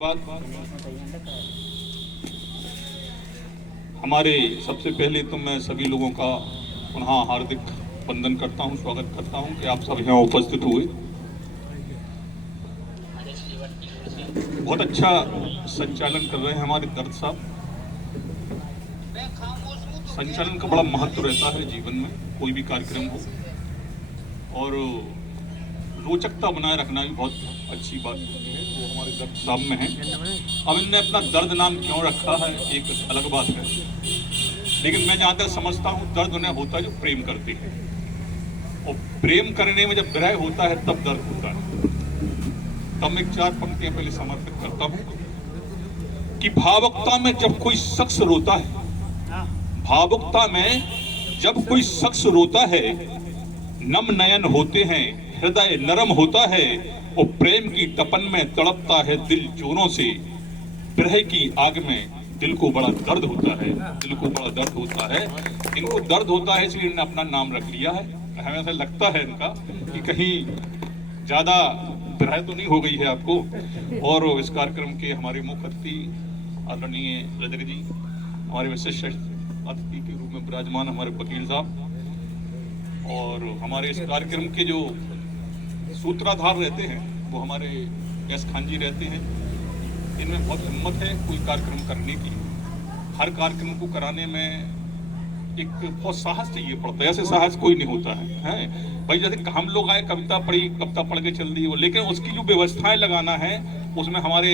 बात हमारे सबसे पहले तो मैं सभी लोगों का पुनः हार्दिक वंदन करता हूं, स्वागत करता हूं कि आप सब यहाँ उपस्थित हुए। बहुत अच्छा संचालन कर रहे हैं हमारे दर्द साहब। संचालन का बड़ा महत्व रहता है जीवन में, कोई भी कार्यक्रम हो, और रोचकता बनाए रखना भी बहुत अच्छी बात होती है। वो हमारे दर्द साहब में है। अब इनने अपना दर्द नाम क्यों रखा है एक अलग बात है, लेकिन मैं जहां तक समझता हूं दर्द उन्हें होता है जो प्रेम करते हैं, और प्रेम करने में जब विरह होता है तब दर्द होता है। तब मैं 4 पंक्तियां पहले समर्पित करता हूं कि भावुकता में जब कोई शख्स रोता है, भावुकता में जब कोई शख्स रोता है, नम नयन होते हैं, हृदय नरम होता है, और प्रेम की तपन में तड़पता है दिल जोरों से। विरह की आग में दिल को बड़ा दर्द होता है, दिल को बड़ा दर्द होता है। इनको दर्द होता है इसलिए इन्होंने अपना नाम रख लिया है। हमें ऐसा लगता है इनका कि कहीं ज्यादा विरह तो नहीं हो गई है आपको। और इस कार्यक्रम के हमारे मुख्य अतिथि आदरणीय रजक जी, हमारे विशिष्ट अतिथि के रूप में विराजमान हमारे वकील साहब, और हमारे इस कार्यक्रम के जो सूत्रधार रहते हैं वो हमारे एस खान जी रहते हैं। इनमें बहुत हिम्मत है कोई कार्यक्रम करने की। हर कार्यक्रम को कराने में एक बहुत साहस चाहिए पड़ता है, ऐसे साहस कोई नहीं होता है भाई। जैसे हम लोग आए, कविता पढ़ी, कविता पढ़ के चल दी, लेकिन उसकी जो व्यवस्थाएं लगाना है उसमें हमारे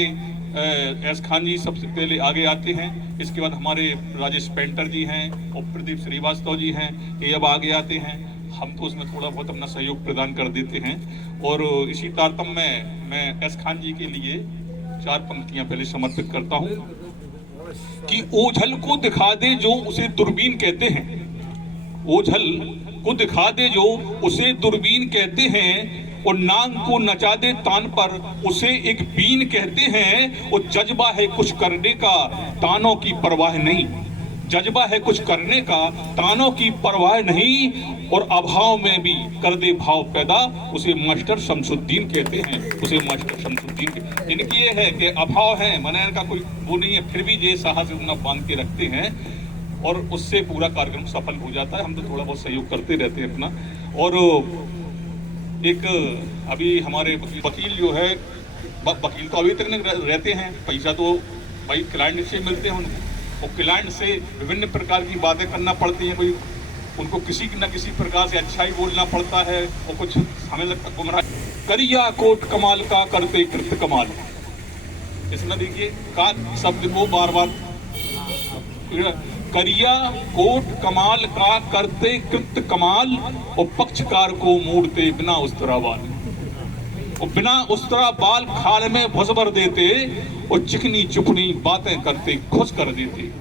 एस खान जी सबसे पहले आगे आते हैं। इसके बाद हमारे राजेश पेंटर जी हैं और प्रदीप श्रीवास्तव जी हैं, ये अब आगे आते हैं। हम तो उसमें थोड़ा बहुत अपना सहयोग प्रदान कर देते हैं। और इसी तारतम्य में मैं एस खान जी के लिए 4 पंक्तियां पहले समर्पित करता हूं कि ओझल को दिखा दे जो उसे दूरबीन कहते हैं, ओझल को दिखा दे जो उसे दूरबीन कहते हैं, और नांग को नचा दे तान पर उसे एक बीन कहते हैं। और जज्बा है कुछ करने का, तानों की परवाह नहीं, जज्बा है कुछ करने का, तानों की परवाह नहीं, और अभाव में भी कर दे भाव पैदा, उसे मास्टर शमसुद्दीन कहते हैं, उसे मास्टर शमसुद्दीन। इनकी ये है कि अभाव है, मना इनका कोई वो नहीं है, फिर भी ये साहस अपना बांध के रखते हैं और उससे पूरा कार्यक्रम सफल हो जाता है। हम तो थोड़ा बहुत सहयोग करते रहते हैं अपना। और एक अभी हमारे वकील जो है, वकील तो अभी तक रहते हैं, पैसा तो भाई क्लाइंट से मिलते हैं उनको, और क्लाइंट से विभिन्न प्रकार की बातें करना पड़ती हैं। कोई उनको किसी न किसी प्रकार से अच्छा ही बोलना पड़ता है, और कुछ हमें लगता है गुमराह। करिया कोट कमाल का करते कृत कमाल, इसमें देखिए का शब्द को बार बार, करिया कोट कमाल का करते कृत कमाल, और पक्षकार को मोड़ते बिना उस्तरा बाल, और बिना उस्तरा बाल खाल में भस भर देते, और चिकनी चुपनी बातें करते खुश कर देते।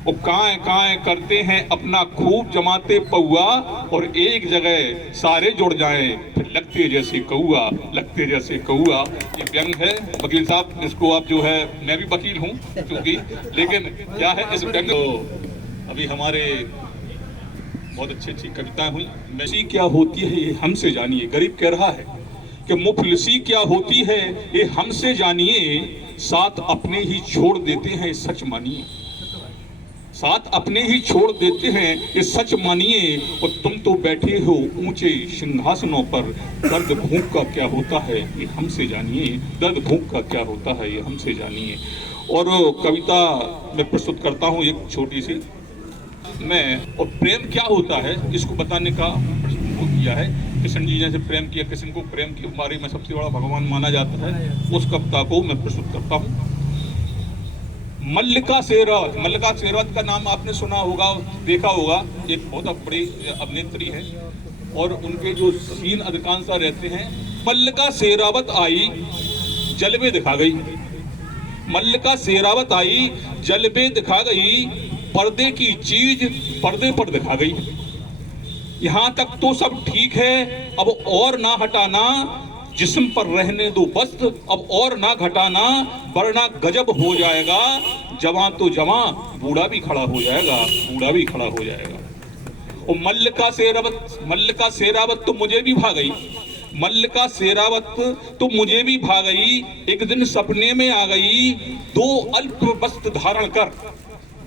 और काए काए करते हैं अपना खूब जमाते पौआ, और एक जगह सारे जुड़ जाएं फिर लगते जैसे कौआ, लगते जैसे कौआ। ये व्यंग है वकील साहब, इसको आप जो है, मैं भी वकील हूँ क्योंकि, लेकिन क्या है इस व्यंग। तो अभी हमारे बहुत अच्छी कविताएं हुई। मुफलिसी क्या होती है ये हमसे जानिए, गरीब कह रहा है कि मुफलिसी क्या होती है ये हमसे जानिए, साथ अपने ही छोड़ देते हैं सच मानिए, साथ अपने ही छोड़ देते हैं ये सच मानिए। और तुम तो बैठे हो ऊंचे सिंहासनों पर, दर्द भूख का क्या होता है ये हमसे जानिए, दर्द भूख का क्या होता है ये हमसे जानिए। और कविता मैं प्रस्तुत करता हूँ एक छोटी सी मैं, और प्रेम क्या होता है इसको बताने का किया है। कृष्ण जी ने प्रेम किया, कृष्ण को प्रेम के बारे में सबसे बड़ा भगवान माना जाता है, उस कविता को मैं प्रस्तुत करता हूँ। मल्लिका शेरावत, मल्लिका शेरावत का नाम आपने सुना होगा, देखा होगा, एक बहुत बड़ी अभिनेत्री है, और उनके जो सीन अधिकांश रहते हैं। मल्लिका शेरावत आई जलवे दिखा गई, मल्लिका शेरावत आई जलवे दिखा गई, पर्दे की चीज पर्दे पर दिखा गई। यहाँ तक तो सब ठीक है, अब और ना हटाना, जिस्म पर रहने दो बस, अब और ना घटाना, वरना गजब हो जाएगा, जवां तो जवां बूढ़ा भी खड़ा हो जाएगा, बूढ़ा भी खड़ा हो जाएगा। और मल्लिका शेरावत तो मुझे भी भा गई, मल्लिका शेरावत तो मुझे भी भा गई, एक दिन सपने में आ गई, दो अल्प वस्त्र धारण कर।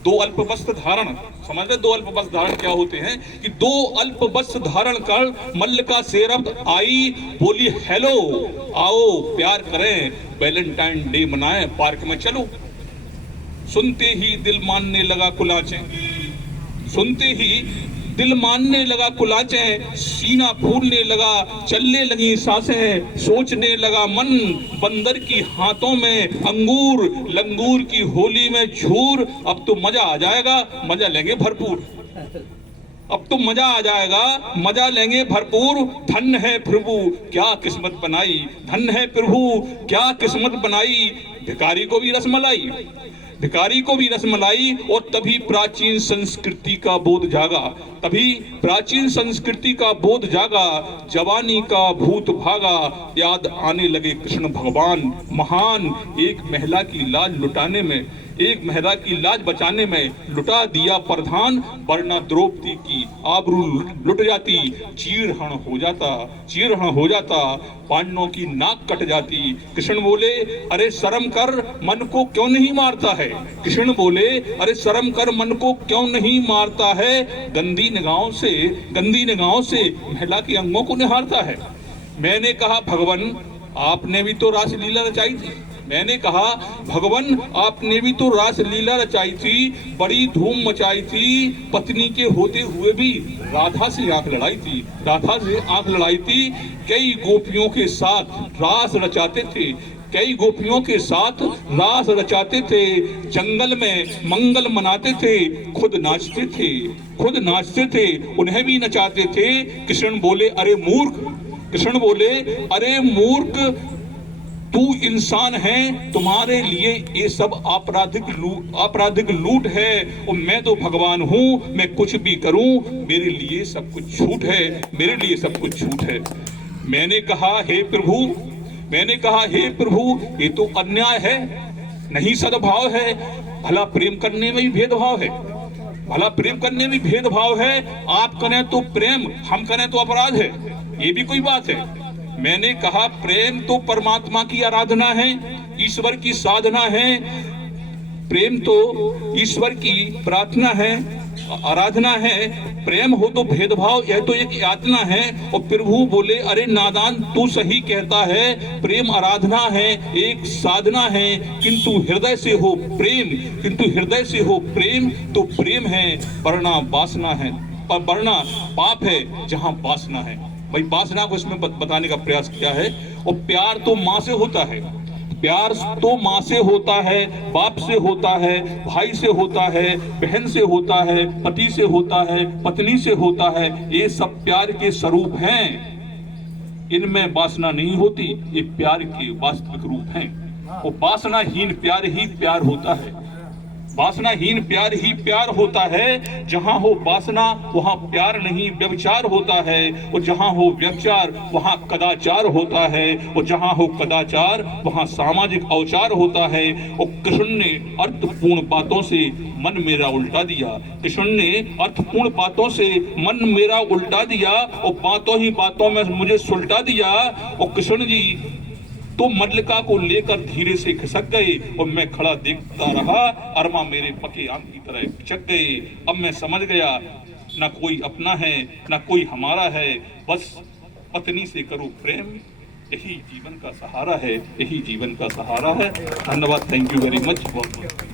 दो अल्प वस्त्र धारण, समझ रहे? दो अल्प वस्त्र धारण क्या होते हैं कि दो अल्प वस्त्र धारण कर मल्लिका शेरावत आई, बोली हेलो, आओ प्यार करें, वैलेंटाइन डे मनाएं, पार्क में चलो। सुनते ही दिल मानने लगा कुलाचे, सुनते ही दिल मानने लगा कुलाचे, सीना फूलने लगा, चलने लगी सांसें, सोचने लगा मन, बंदर की हाथों में अंगूर, लंगूर की होली में झूर। अब तो मजा आ जाएगा, मजा लेंगे भरपूर, अब तो मजा आ जाएगा, मजा लेंगे भरपूर। धन है प्रभु क्या किस्मत बनाई, धन है प्रभु क्या किस्मत बनाई, भिखारी को भी रसमलाई, भिखारी को भी रसमलाई। और तभी प्राचीन संस्कृति का बोध जागा, तभी प्राचीन संस्कृति का बोध जागा, जवानी का भूत भागा, याद आने लगे कृष्ण भगवान महान। एक महिला की लाज लुटाने में, एक महिला की लाज बचाने में लुटा दिया प्रधान, वरना द्रौपदी की आबरू लुट जाती, चीरहरण हो जाता, चीरहरण हो जाता, पांडवों की नाक कट जाती। कृष्ण बोले अरे शर्म कर, मन को क्यों नहीं मारता है, कृष्ण बोले अरे शर्म कर, मन को क्यों नहीं मारता है, गंदी निगाहों से, गंदी निगाहों से महिला के अंगों को निहारता है। मैंने कहा भगवान आपने भी तो रासलीला रचाई थी, मैंने कहा भगवान आपने भी तो रासलीला रचाई थी, बड़ी धूम मचाई थी, पत्नी के होते हुए भी राधा से आंख लड़ाई थी, राधा से आंख लड़ाई थी। कई गोपियों के साथ रास रचाते थे, कई गोपियों के साथ रास रचाते थे, जंगल में मंगल मनाते थे, खुद नाचते थे, खुद नाचते थे, उन्हें भी नचाते थे। कृष्ण बोले अरे मूर्ख, कृष्ण बोले अरे मूर्ख, तू इंसान है, तुम्हारे लिए ये सब आपराधिक लूट है, और मैं तो भगवान हूँ, मैं कुछ भी करूं मेरे लिए सब कुछ छूट है, मेरे लिए सब कुछ छूट है। मैंने कहा हे प्रभु, मैंने कहा हे प्रभु ये तो अन्याय है, नहीं सद्भाव है, भला प्रेम करने में भी भेदभाव है, भला प्रेम करने में भेदभाव है, आप करें तो प्रेम, हम करें तो अपराध है, ये भी कोई बात है। मैंने कहा प्रेम तो परमात्मा की आराधना है, ईश्वर की साधना है, प्रेम तो ईश्वर की प्रार्थना है, आराधना है, प्रेम हो तो भेदभाव, यह तो एक यातना है। और प्रभु बोले अरे नादान तू सही कहता है, प्रेम आराधना है, एक साधना है, किंतु हृदय से हो प्रेम, किंतु हृदय से हो प्रेम तो प्रेम है, वरना वासना है, वरना पाप है जहां वासना है। भाई वासना को इसमें बताने का प्रयास किया है। और प्यार तो माँ से होता है, प्यार तो माँ से होता है, बाप से होता है, भाई से होता है, बहन से होता है, पति से होता है, पत्नी से होता है, ये सब प्यार के स्वरूप हैं, इनमें वासना नहीं होती, ये प्यार के वास्तविक रूप हैं। और वासनाहीन प्यार ही प्यार होता है, वासनाहीन प्यार ही प्यार होता है। जहां हो वासना वहां प्यार नहीं व्यभिचार होता है, और जहां हो व्यभिचार वहां कदाचार होता है, और जहां हो कदाचार वहां सामाजिक अवचार होता है। और कृष्ण ने अर्थपूर्ण बातों से मन मेरा उल्टा दिया, कृष्ण ने अर्थपूर्ण बातों से मन मेरा उल्टा दिया, और बातों ही बातों में मुझे सुलटा दिया। और कृष्ण जी तो मल्लिका को लेकर धीरे से खिसक गए, और मैं खड़ा देखता रहा, अरमा मेरे पके आम की तरह खिसक गए। अब मैं समझ गया ना कोई अपना है ना कोई हमारा है, बस पत्नी से करो प्रेम, यही जीवन का सहारा है, यही जीवन का सहारा है। धन्यवाद, थैंक यू वेरी मच। बहुत बहुत